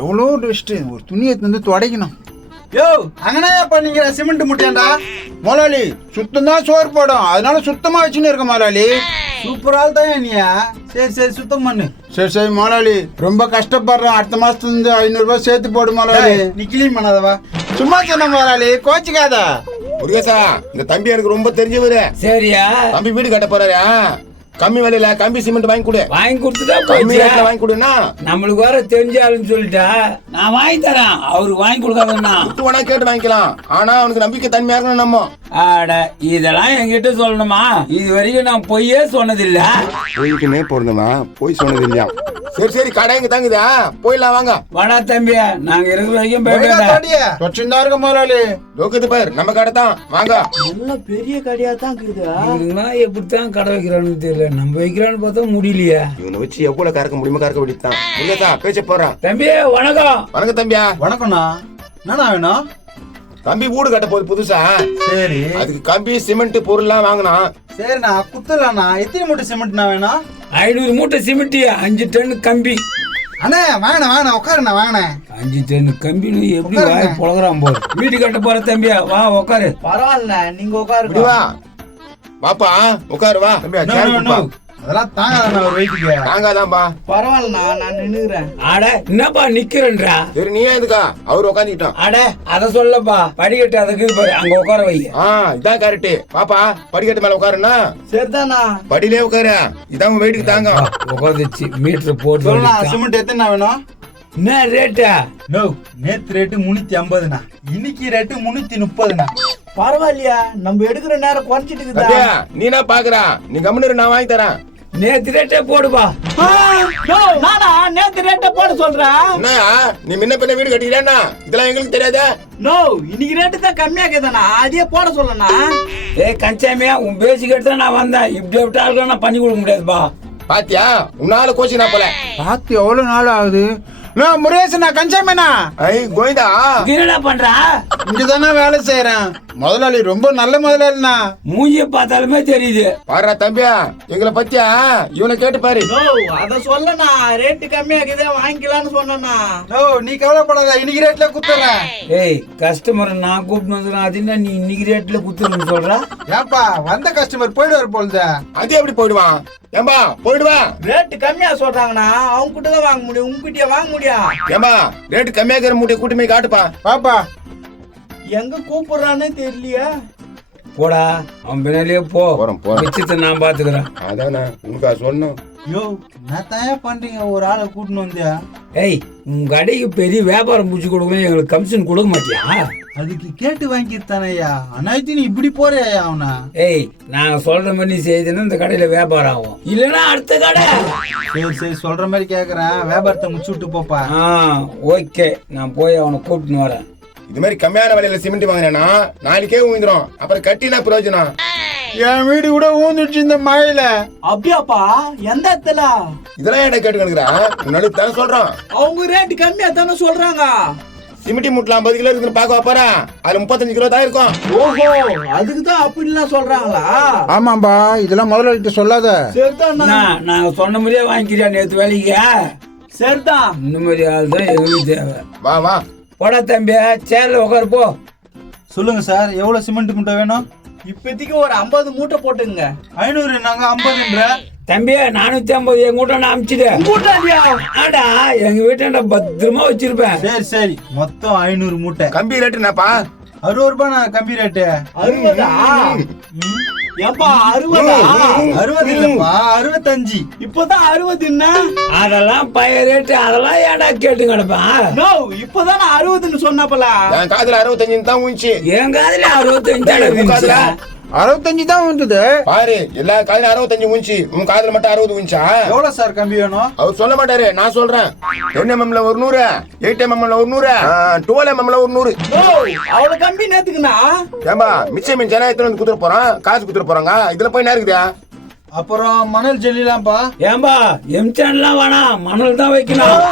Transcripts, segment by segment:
எவ்வளோ ரெஸ்ட். ஒரு துணியை வந்து துடைக்கணும். யோ அங்கனா பண்ணீங்க சிமெண்ட் முட்டையாண்டா முதலாளி சுத்தம் தான் சோறு போடும், அதனால சுத்தமா வச்சுன்னு இருக்க முதலாளி. சூப்பரால் தான் நீயா. சரி சரி சுத்தம் பண்ணு. சரி முதலாளி, ரொம்ப கஷ்டப்படுறோம். அடுத்த மாசத்துல இருந்து 500 ரூபாய் சேர்த்து போடு முதலாளி. நீ கிளீன் பண்ணாதவா? சும்மா சொன்ன முதலாளி, கோச்சிக்காத. முருகேசா, இந்த தம்பி எனக்கு ரொம்ப தெரிஞ்சவரு. சரியா? தம்பி வீடு கட்ட போறாரு. கம்மி விலையில கம்பி சிமெண்ட் வாங்கி கொடு. வாங்கி கொடுத்துட்டா கம்மி ரேட்ல வாங்கி கொடுனா நம்மளுக்கு வர தெரிஞ்சாலுன்னு சொல்லிட்டா நான் வாங்கி தரேன். அவருக்கு வாங்கி கொடுக்காதுன்னா வேணா கேட்டு வாங்கிக்கலாம். ஆனா அவனுக்கு நம்பிக்கை தன்மையா இருக்கணும். நம்ம ஆட இதெல்லாம் என்கிட்ட சொல்லணுமா? இது வரைக்கும் நான் பொய்யே சொன்னதில்ல. போய்க்குனே போறதுமா, போய் சொன்னது இல்லையா? சரி சரி, கடை எங்க தங்குதா? போயிடலாம் வாங்க. வாடா தம்பியா, நாங்க இருக்கிற வரைக்கும் போயிட்டு தொச்சுந்தா இருக்க முதலாளி. லோக்கத்து பேர் நம்ம கடை தான், வாங்க. நல்ல பெரிய கடையா தான் இருக்குதா? எப்படித்தான் கடை வைக்கிறான்னு தெரியல. நம்ம வைக்கிறான்னு பார்த்தா முடியலையா? இவனை வச்சு எவ்வளவு கறக்க முடியுமா கறக்க வேண்டியதுதான். முருகேசா பேச்ச போறான். தம்பி வணக்கம். வணக்கம் தம்பியா. வணக்கம்ண்ணா. என்னண்ணா வேணும்? தம்பி வீடு கட்ட போகுது புதுசா. சரி, அதுக்கு கம்பி சிமெண்ட் பொருள்லாம் வாங்கணும். சரிண்ணா குத்துலாண்ணா. எத்தனை மூட்டை சிமெண்ட்ண்ணா வேணும்? 500 மூட்டை சிமெண்ட், 5 டன் கம்பி. அண்ணே வாங்கண்ணா உட்காருண்ணா. வாங்கண்ணே 5 டன் கம்பின்னு எப்படி வாய் புழகுறான் போல். வீட்டு கட்ட போற தம்பியா, வா உட்காரு. பரவாயில்ல, நீங்க உட்காரு. வா பாப்பா உட்காரு. வா தம்பியா, சேர் கொடுப்பா. அதெல்லாம் தாங்காதண்ணா ஒரு வெயிட்டுக்கு. தாங்காதான்பா. பரவாயில்லண்ணா, நான் நின்னுக்கிறேன். அட என்னப்பா நிக்கிறேன்றா? சரி நீ எதுக்கா? அவரு உட்காந்துக்கிட்டான். அட அத சொல்லப்பா, படிக்கட்டு அதுக்கு பாரு, அங்க உட்கார வை. இதான் கரெக்ட். பாப்பா படிக்கட்டு மேல உட்காருன்னா சரிதாண்ணா. படியிலே உட்காரு. இதான் உங்க வெயிட்டுக்கு தாங்க. உட்காந்துச்சு மீட்டர் போட்டு. சிமெண்ட் எத்தனை வேணும்? என்ன ரேட்டா? நோ, நேத்து ரேட்டு 350ண்ணா. இன்னைக்கு ரேட்டு 330ண்ணா. பரவாயில்லையா, நம்ம எடுக்கிற நேரம் குறைச்சிட்டு இருக்குதா? நீ என்ன பாக்குறா? நீ கம்முனு, நான் வாங்கி தரேன். நேத்து ரேட்டே போடுப்பா. நானா நேத்து ரேட்டை போட சொல்றேன்? என்னயா நீ முன்ன பின்ன வீடு கட்டிக்கிறேன்னா இதெல்லாம் எங்களுக்கு தெரியாதா? நோ, இன்னைக்கு ரேட்டு தான் கம்மியா கேதானா, அதே போட சொல்லனா? ஏய் கஞ்சாமியா, உன் பேசிக்கிட்டு தான் நான் வந்தேன். இப்படி விட்டாலும் நான் பண்ணி கொடுக்க முடியாதுப்பா. பாத்தியா, உன்னால கோச்சு நான் போல. பார்த்து எவ்வளவு நாள் ஆகுது. முருகேசனா, கஞ்சாமேனா, கோவிந்தா என்னடா பண்றா? இங்கதானே வேலை செய்யறேன். முதலாளி ரொம்ப நல்ல முதலாளிண்ணா. மூஞ்சிய பார்த்தாலுமே தெரியுது. பாரு தம்பியா, எங்களை பத்தியா இவனை கேட்டு பாரு. நோ, அத சொல்லனா, ரேட்டு கம்மியா இருக்குதே வாங்கிக்கலாம்னு சொன்னனா. நோ, நீ கவலைப்படாத, இன்னைக்கு ரேட்ல குத்துறேன். ஏய் கஸ்டமர் நான் கூப்பிட்டு வந்துறேன், அது என்ன நீ இன்னைக்கு ரேட்ல குத்துறேன்னு சொல்ற? ஏப்பா, வந்த கஸ்டமர் போயிடுவார் போல்தா. அது எப்படி போயிடுவான்? ஏம்பா போயிடுவா. ரேட்டு கம்மியா சொல்றாங்கண்ணா, அவங்க கிட்ட தான் வாங்க முடியும், உங்ககிட்டயே வாங்க முடியும். ஏம்பா ரேட்டு கம்மியா இருக்கிற மூட்டை கூட்டமே காட்டுப்பா. பாப்பா எங்க கூப்பிடுறானே தெரியலையா? போடா, அவன் பின்னாலேயே போ. போறோம் மிச்சத்தை நான் பாத்துக்கிறேன். அதானே உனக்கா சொன்னோம். யோ, நான் தான் பண்றீங்க, ஒரு ஆளை கூட்டின்னு வந்தியா? ஏய் உங்க கடைக்கு பெரிய வியாபாரம் பூச்சி கொடுக்கணும், எங்களுக்கு கமிஷன் கொடுக்க மாட்டியா? அதுக்கு கேட்டு வாங்கித்தானயா? அனாய்த்தி நீ இப்படி போறியா அவனா? ஏய் நான் சொல்ற மாதிரி செய்தேன்னா இந்த கடையில வியாபாரம் ஆகும், இல்லன்னா அடுத்த கடை. சரி சரி, சொல்ற மாதிரி கேக்குறேன். வியாபாரத்தை முடிச்சு விட்டு போப்பா. ஓகே, நான் போய் அவனை கூப்பிட்டுன்னு வரேன். இது மாதிரி கம்மியான விலையில சிமெண்ட் வாங்கினா நாளைக்கே ஊந்துரும். அப்புறம் கட்டினா பிரயோஜனம். என் வீடு கூட ஊந்துச்சு இந்த மழையில. அப்படியாப்பா? எந்த இடத்துல? இதெல்லாம் என்ன கேட்டு கிடக்குறேன்? நடுத்து தானே சொல்றான். அவங்க ரேட்டு கம்மியா தானே சொல்றாங்க. சிமெண்ட் மூட்டல 50 கிலோ இருக்குன்னு பாக்க போறா, அதுல 35 கிலோ தான் இருக்கும். ஓஹோ, அதுக்குதான் அப்படிலாம் சொல்றாங்களா? ஆமாம்பா, இதெல்லாம் முதலாளிட்ட சொல்லாத. சரிதான், நான் சொன்ன மாதிரியே வாங்கிக்கிறியா நேத்து வேலைக்கு? சரிதான். இந்த மாதிரி ஆள் தான் எங்களுக்கு தேவை. வா வா போடா தம்பியா, சேர்ல உட்காரு போ. சொல்லுங்க சார், எவ்வளவு சிமெண்ட் மூட்டை வேணும்? இப்போதைக்கு ஒரு 50 மூட்டை போட்டுங்க. 500 நாங்க 50ன்ற. தம்பியா 450 என் கூட்ட நான் அமிச்சிட்டேன். ஆடா எங்க வீட்டாண்ட பத்திரமா வச்சிருப்பேன். சரி சரி, மொத்தம் 500 மூட்டை. கம்பி ரேட்டு என்னப்பா? 60 ரூபாய் கம்பி ரேட்டு. 60? ஏப்பா 60? 60 இல்லப்பா, 65. இப்பதான் 60. அதெல்லாம் பழைய ரேட்டு, அதெல்லாம் ஏன்டா கேட்டு கிடப்பேன்? நோ, இப்பதான் 60ன்னு சொன்னப்பல. என் காதுல 65 தான் ஊஞ்சி. என் காதுல 65 65 தான் வந்தது. பாரு, எல்லா காதுல 65 ஊஞ்சி, உன் காதுல மட்டும் 60 ஊஞ்சா? எவ்வளவு சார் கம்பி வேணும்? அவர் சொல்ல மாட்டாரு, நான் சொல்றேன். 10 mm-ல 100, 8 mm-ல 100, 12 mm-ல 100. அவ்வளவு கம்பி நேத்துக்குண்ணா? ஏம்பா மிச்சம் மிச்சம் எத்தனை வந்து குத்துற போறான், காசு குத்துற போறாங்க. இதுல போய் நேருக்குதா? அப்புறம் மணல் ஜல்லிலாம்பா? ஏம்பா எம்சான்லாம் வேணாம், மணல் தான் வைக்கணும்.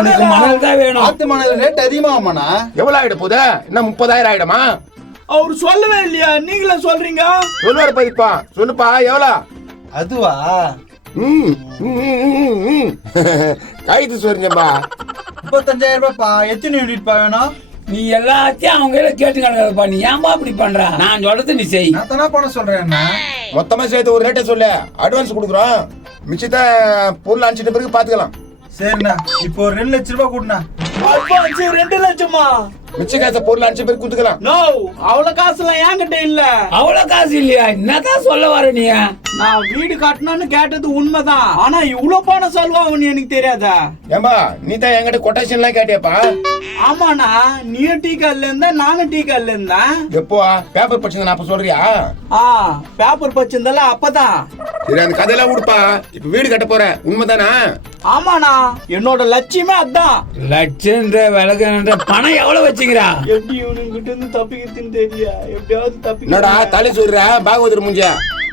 எனக்கு மணல் தான் வேணும். ஆத்து மணல் ரேட் அதிகமாமாண்ணா? எவ்வளவு ஆயிட போதா? இன்னும் 30,000 ஆயிடுமா? அவரு சொல்லவே இல்லையா, நீங்களே சொல்றீங்க? சொல்லுவாரு பதிப்பா. சொல்லுப்பா எவ்வளோ? அதுவா? கைது சொல்றீங்கப்பா. 35,000 ரூபாய்ப்பா. எத்தனை யூனிட் பா வேணும்? நீ எல்லாத்தையும் அவங்க கையில கேட்டு கிடக்காதப்பா. நீ ஏன்பா இப்படி பண்ற? நான் சொல்றது நீ செய். நான் தானே பண்ண சொல்றேன். மொத்தமா சேர்த்து ஒரு ரேட்டை சொல்லு, அட்வான்ஸ் கொடுக்குறோம். மிச்சத்தை பொருள் அனுப்பிச்சிட்ட பிறகு பாத்துக்கலாம். சரிண்ணா, இப்போ ஒரு 2 லட்சம் ரூபாய் கூடண்ணா. அட்வான்ஸ் 2 லட்சமா? மிச்ச காசை பொருள் அனுப்பிச்ச பிறகு குடுத்துக்கலாம். நோ, அவ்வளவு காசுலாம் என்கிட்ட இல்ல. அவ்வளவு காசு இல்லையா? என்னதான் சொல்ல வர நீ? நான் வீடு கட்டணும்னு கேட்டது உண்மைதான். ஆனா இவ்வளவு பணம் சொல்லுவாங்கன்னு எனக்கு தெரியாதா? ஏம்பா நீ தான் என்கிட்ட கொட்டேஷன் எல்லாம் கேட்டியாப்பா? ஆமாண்ணா, நீயும் டீ கால்ல இருந்தா நானும் டீ கால்ல இருந்தேன். எப்போ பேப்பர் படிச்சிருந்தா அப்ப சொல்றியா? பேப்பர் படிச்சிருந்தால அப்பதான். சரி அந்த கதையெல்லாம் விடுப்பா. இப்ப வீடு கட்ட போற உண்மைதானா? ஆமாண்ணா, என்னோட லட்சியமே அதான். லட்சம் விலகுன்ற பணம் எவ்வளவு வச்சுக்கிறா? எப்படி இவனுங்கிட்ட இருந்து தப்பிக்கிறதுன்னு தெரியா? எப்படியாவது என்னடா தப்பி. தலை சொல்ற பாகவதர் முஞ்ச?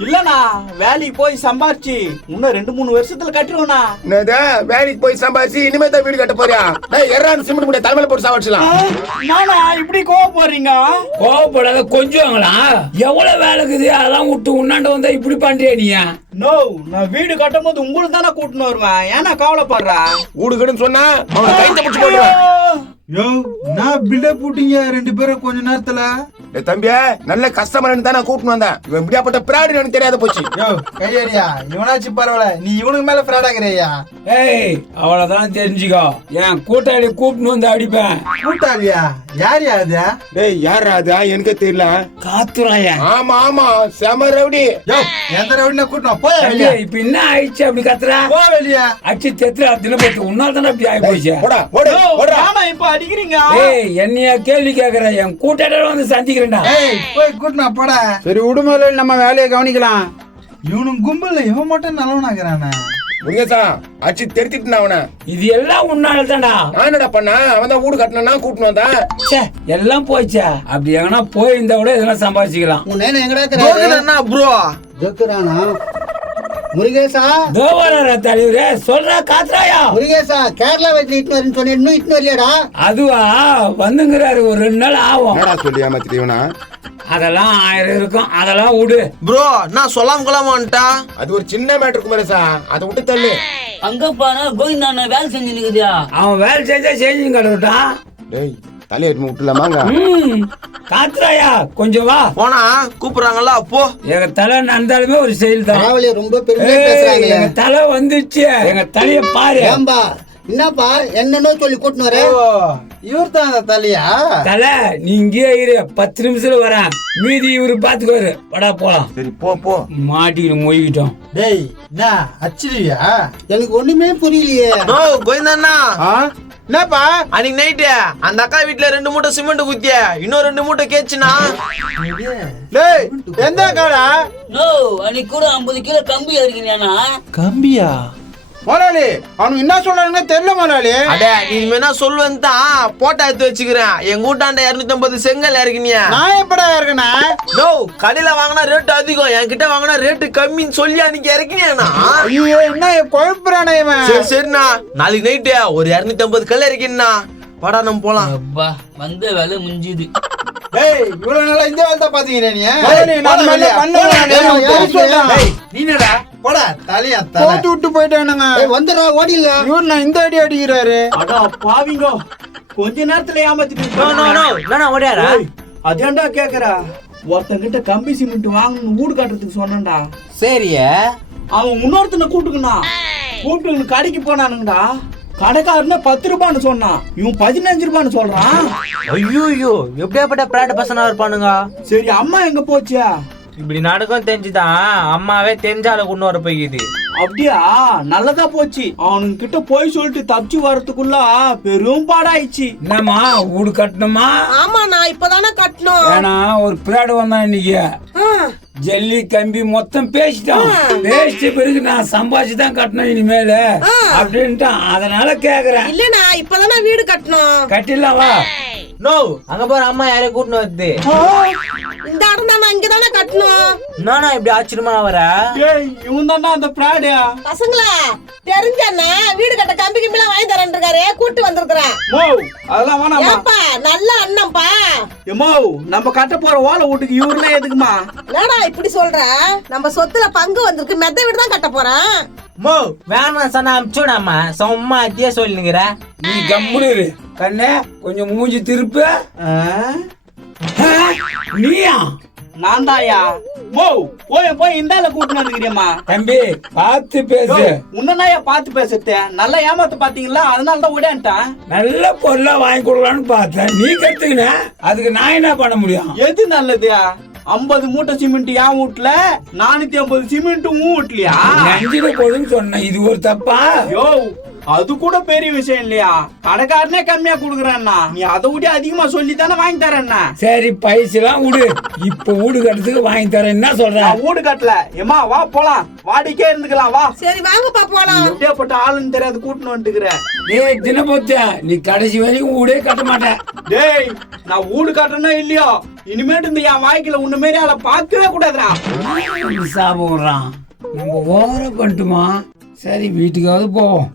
இல்லண்ணா, வேலைக்கு போய் சம்பாரிச்சு இன்னும் 2-3 வருஷத்துல கட்டுருவண்ணா. என்னது வேலைக்கு போய் சம்பாதிச்சு இனிமே தான் வீடு கட்ட போறியா? எறான் சிமெண்ட் முடிய தலைமையில போட்டு சாவடிச்சலாம். நானா இப்படி கோவ போறீங்க? கோவப்படாத கொஞ்சுவாங்களா? எவ்வளவு வேலை இருக்குது அதெல்லாம் விட்டு உண்ணாண்ட வந்தா இப்படி பண்றியா நீ? நோ, நான் வீடு கட்டும் போது உங்களுக்கு தானே கூட்டின்னு வருவேன். ஏன்னா கவலைப்படுற? வீடு கட்டுன்னு சொன்னா அவனை கைத்த பிடிச்சு போடுவேன். யோ, நான் பில்டப் போட்டீங்க 2 பேரும் கொஞ்ச நேரத்துல. தம்பியா நல்ல கஸ்டமர் தான் நான் கூட்டின்னு வந்தேன். இவன் இப்படியாப்பட்ட பிராடு எனக்கு தெரியாத போச்சு. யோ கையடியா, இவனாச்சு பரவாயில்ல, நீ இவனுக்கு மேல ஃப்ராட் ஆகுறியா? ஏய் அவ்வளவுதான் தெரிஞ்சுக்கோ. என் கூட்டாளி கூப்பிட்டு வந்து அடிப்பேன். கூட்டாளியா? யார் அது? டேய் யார் அது? எனக்கே தெரியல. காத்துறாயா? ஆமா ஆமா செம ரவுடி. யோ, எந்த ரவுடினா கூட்டணும்? போய் வெளிய. இப்ப என்ன ஆயிடுச்சு அப்படி கத்துறா? போ வெளிய. அச்சு தெத்துறா தினப்பட்டு உன்னால தானே அப்படி ஆகி போச்சு. போடா ஓடு ஓடுடா. ஆமா, இப்ப அடிக்கிறீங்க. ஏய் என்னைய கேள்வி கேக்குற? என் கூட்டாளி வந்து சந்திக்கிறேன்டா. ஏய் போய் கூட்டனா போடா. சரி விடுமல, நம்ம வேலையை கவனிக்கலாம். இவனும் கும்பல்ல இவன் மட்டும் நல்லவனாகிறானே. முருகேசா அச்சு தெரித்திட்டு அவனை. இது எல்லாம் உன்னால தான்டா. நான் என்னடா பண்ணா? அவன் தான் வீடு கட்டினா கூட்டின்னு வந்தான். ச்சே எல்லாம் போச்சா? அப்படி எங்கன்னா போயிருந்தா கூட இதெல்லாம் சம்பாதிச்சுக்கலாம். உன் நேரம் எங்கடா இருக்கிறாரு? ப்ரோ ஜோக்குறானா? முருகேசா, தோவர தலைவரே சொல்றா காத்துறாயா? முருகேசா கேரளா வச்சு இட்டு வரேன்னு சொன்னேன், இன்னும் இட்டு வரலையாடா? அதுவா வந்துங்கிறாரு, ஒரு 2 நாள் ஆகும். என்னடா சொல்லி ஏமாத்திட்டு இவனா? அதெல்லாம் 1000 இருக்கும், அதெல்லாம் விடு. ப்ரோ நான் சொல்லாம கொள்ளாமட்டா. அது ஒரு சின்ன மேட்டர் குமரேசா, அதை விட்டு தள்ளு. அங்க பாரு கோவிந்தா வேலை செஞ்சு நிக்குதியா? அவன் வேலை செஞ்சா செஞ்சு கிடக்கட்டான். டேய் தலையை எடுத்து விட்டுலாமாங்க? காத்துறாயா கொஞ்சம் வா. போனா கூப்பிடுறாங்கல்ல அப்போ. எங்க தலை நடந்தாலுமே ஒரு செயல் தான். ராவலிய ரொம்ப பெருமையா பேசுறாங்களே. எங்க தலை வந்துச்சு, எங்க தலைய பாரு. ஏம்பா என்னப்பா என்னன்னோ சொல்லி கூட்டின்னு வர? இவர் தான் அந்த தலையா? தலை நீ இங்கே இரு, 10 நிமிஷத்துல வரேன். மீதி இவரு பாத்துக்குவாரு. வடா போலாம். சரி போ போ. மாட்டிக்கிட்டு மொய்கிட்டோம். டேய் என்ன அச்சிரியா? எனக்கு ஒண்ணுமே புரியலையே. நோ கோவிந்தண்ணா, என்னப்பா அன்னைக்கு நைட்டு அந்த அக்கா வீட்டுல 2 மூட்டை சிமெண்ட் குத்திய, இன்னும் 2 மூட்டை கேச்சுனா. டேய் எந்த காடா? நோ, அன்னைக்கு கூட 50 கிலோ கம்பி ஏறிக்கிறியானா? கம்பியா? முதலாளி அவனுக்கு என்ன சொல்றாங்கன்னு தெரியல முதலாளி. அடே நீ என்ன சொல்லுவேன் தான் போட்டோ எடுத்து வச்சுக்கிறேன். எங்க வீட்டாண்ட 250 செங்கல் இறக்கினியா? நான் எப்படா இருக்கேனா? நோ, கடையில வாங்கினா ரேட் அதிகம், என்கிட்ட வாங்கினா ரேட்டு கம்மின்னு சொல்லி அன்னைக்கு இறக்கினியானா? ஐயோ என்ன குழப்புறானே இவன். சரி சரிண்ணா, நாளைக்கு நைட்டு ஒரு 250 கல் இறக்கினா படா நம்ம போலாம். அப்பா வந்த வேலை முடிஞ்சுது. டேய் இவ்வளவு நாளா இந்த வேலை தான் பாத்தீங்க நீ? முதலாளி, நான் இந்த மாதிரிலாம் பண்ணல நானு. அவன் யாரு சொல்றான்? டேய் நீ என்னடா? போடா தலையா தலை. போட்டு விட்டு போயிட்டானுங்க. வந்துடா ஓடில. இவர் நான் இந்த அடி அடிக்கிறாரு. அடா பாவிங்க, கொஞ்ச நேரத்துல ஏமாத்திட்டு. என்னண்ணா ஓடியாரா? அதேண்டா கேக்குறா. ஒருத்தங்கிட்ட கம்பி சிமெண்ட் வாங்கணும் வீடு கட்டுறதுக்கு சொன்னேன்டா. சரியா அவன் இன்னொருத்தனை கூப்பிட்டு கடைக்கு போனானுங்கடா. கடைக்காரன 10 ரூபான்னு சொன்னான், இவன் 15 ரூபான்னு சொல்றான். ஐயோ எப்படியாப்பட்ட பிராட் பசங்க இருப்பானுங்க. சரி அம்மா எங்க போச்சு? இப்படி நடக்கும் தெரிஞ்சுதான் அம்மாவே தெரிஞ்சால கொண்டு வர போய்க்குது. அப்படியா? நல்லதா போச்சு. அவனுங்க கிட்ட போய் சொல்லிட்டு தப்பிச்சு வரதுக்குள்ள பெரும் பாடாயிடுச்சு. என்னம்மா வீடு கட்டணுமா? ஆமா நான் இப்பதானே கட்டணும். ஏன்னா ஒரு பிராடு வந்தான் இன்னைக்கு. ஜல்லி கம்பி மொத்தம் பேசிட்டான். பேசிட்ட பிறகு நான் சம்பாதிச்சு தான் கட்டணும் இனிமேல அப்படின்ட்டான். அதனால கேக்குறேன். இல்ல நான் இப்பதானே வீடு கட்டணும். கட்டிடலாம் வா. நோ, அங்க போற அம்மா யாரையும் கூட்டின்னு வருது. இந்த இடம் தான் நான் இங்கதானே கட்டணும். நானா இப்படி ஆச்சரியமா வர? ஏய் இவன் தானே அந்த பிராடு. பசங்களா தெரிஞ்சண்ணா வீடு கட்ட கம்பி கிம்பிலாம் வாங்கி தரேன் இருக்காரு, கூட்டு வந்திருக்கிறேன். மோ அதெல்லாம் வேணாமா? ஏப்பா நல்ல அண்ணன்ப்பா. எம்மோ நம்ம கட்ட போற ஓலை வீட்டுக்கு இவர்லாம் எதுக்குமா? என்னடா இப்படி சொல்ற? நம்ம சொத்துல பங்கு வந்திருக்கு, மெத்த வீடு தான் கட்ட போறேன். மோ வேணாம் சொன்னா அமிச்சுடாமா சும்மா அத்தியே சொல்லுங்கிற. நீ கம்முனு இரு. கண்ணே கொஞ்சம் மூஞ்சி திருப்பு. ஆ? ஆ, நீயா? நான் தாயா போய் இந்தால கூட்டினு வந்துக்கிறியம்மா. தம்பி பார்த்து பேசு. உன்னதாயா பார்த்து பேசுறது. நல்லா ஏமாத்து பாத்தீங்களா, அதனால தான் ஓடியான்ட்டான். நல்ல பொருளா வாங்கி கொடுக்கலான்னு பார்த்தேன், நீ கத்துக்கின. அதுக்கு நான் என்ன பண்ண முடியும்? எது நல்லது? 50 மூட்டை சிமெண்ட் என் வீட்டுல, 450 சிமெண்ட் உன் வீட்லயா? நஞ்சிட போதுன்னு சொன்னேன், இது ஒரு தப்பா? யோ அது கூட பெரிய விஷயம் இல்லையா? கடைக்காரனே கம்மியா குடுக்குறேன்னா நீ அதை விட அதிகமா சொல்லி தானே வாங்கி தரேன்னா. சரி பைசெல்லாம் விடு, இப்ப வீடு கட்டுறதுக்கு வாங்கி தரேன். என்ன சொல்ற? வீடு கட்டல ஏமா, வா போலாம், வாடிக்கே இருந்துக்கலாம் வா. சரி வாங்கப்பா போலாம். எப்படியாப்பட்ட ஆளுன்னு தெரியாது கூட்டின்னு வந்துட்டுக்கிற. டேய் தினபோத்த, நீ கடைசி வரைக்கும் வீடே கட்ட மாட்டேன். டேய் நான் வீடு கட்டணா இல்லையோ, இனிமேட்டு இந்த என் வாய்க்குல உன்ன மாரி ஆளை பார்க்கவே கூடாதுடா. சாப்பிடுறான், நம்ம ஓவர பண்ணிட்டுமா? சரி வீட்டுக்காவது போவோம்.